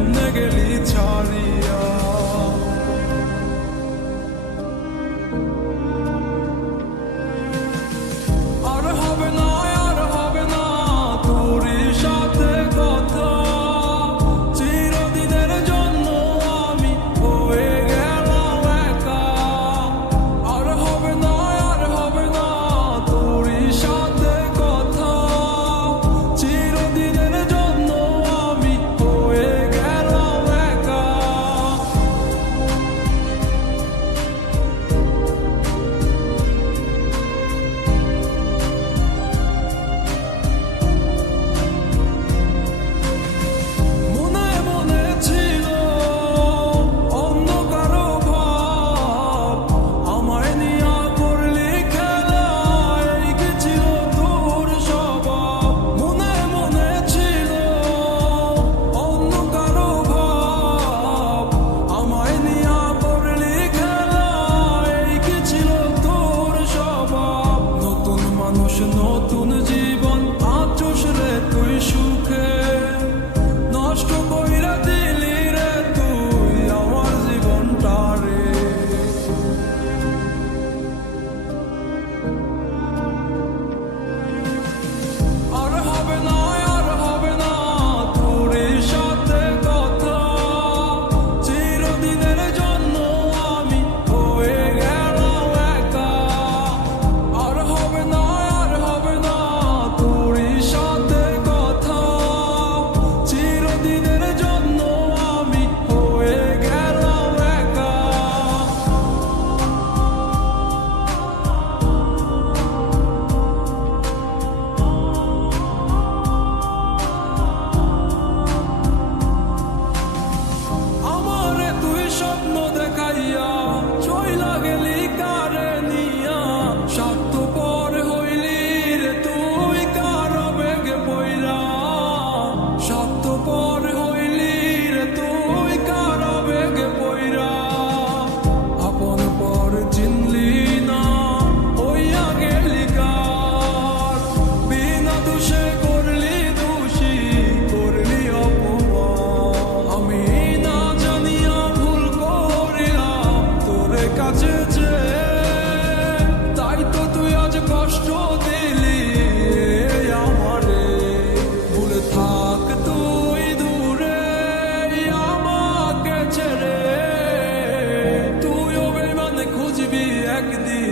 I'm not for পৃথিবী একদিন